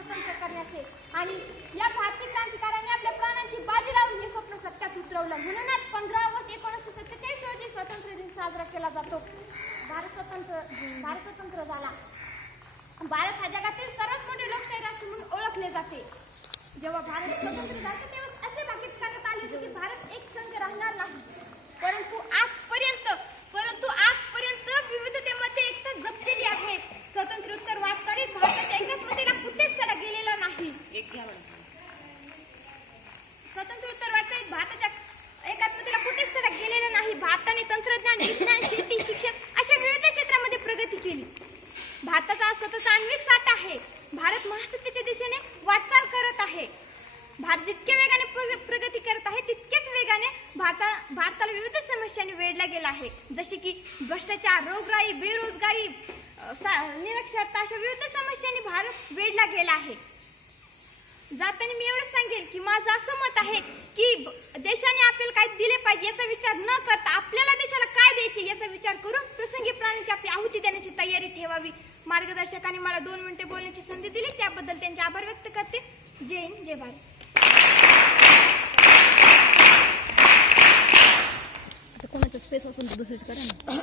स्वतंत्र करण्याचे आणि या भारतीय क्रांतिकारकांनी आपल्या प्राणांची बाजी लावून हे स्वप्न सत्यात उतरवलं. म्हणूनच 15 ऑगस्ट 1947 रोजी स्वातंत्र्य दिन साजरा केला जातो. भारत स्वतंत्र झाला. भारत हा जगातील सर्वात मोठे लोकशाही राष्ट्र म्हणून ओळखले जाते. जेव्हा भारत स्वतंत्र झाला तेव्हा असे भाकीत करण्यात आले होते की भारत एक संघ राहणार नाही. परंतु आजपर्यंत विविधतेमध्ये एकता जपलेली आहे. स्वातंत्र्योत्तर वाटचालीत भारताच्या एकात्मतेला कुठेच तडा गेलेला नाही. स्वातंत्र्योत्तर वाटचालीत भारताच्या एकात्मतेला कुठेच तडा गेलेला नाही. भारताने तंत्रज्ञान, विज्ञान, शेती, शिक्षण अशा विविध क्षेत्रामध्ये प्रगती केली. भारताचा स्वतःचा आण्विक साठा आहे. भारत महासत्तेच्या दिशेने वाटचाल करत आहे. भारत जितक्या वेगाने प्रगती करत आहे तितक्याच वेगाने भारताला विविध समस्यांनी वेढला गेला आहे. जसे की भ्रष्टाचार, रोगराई, बेरोजगारी, निरक्षरता अशा विविध समस्यांनी भारत वेढला गेला आहे. जाताना मी एवढंच सांगेन की माझं असं मत आहे की देशाने आपल्याला काय दिले पाहिजे याचा विचार न करता आपल्याला देशाला काय द्यायचे याचा विचार करून प्रसंगी प्राणांची आपली आहुती देण्याची तयारी ठेवावी. मार्गदर्शकांनी मला 2 मिनिटे बोलण्याची संधी दिली त्याबद्दल त्यांचे आभार व्यक्त करते. जय हिंद, जय भारत. कोणाचा स्पेस असेल तर दुसरीच करा ना.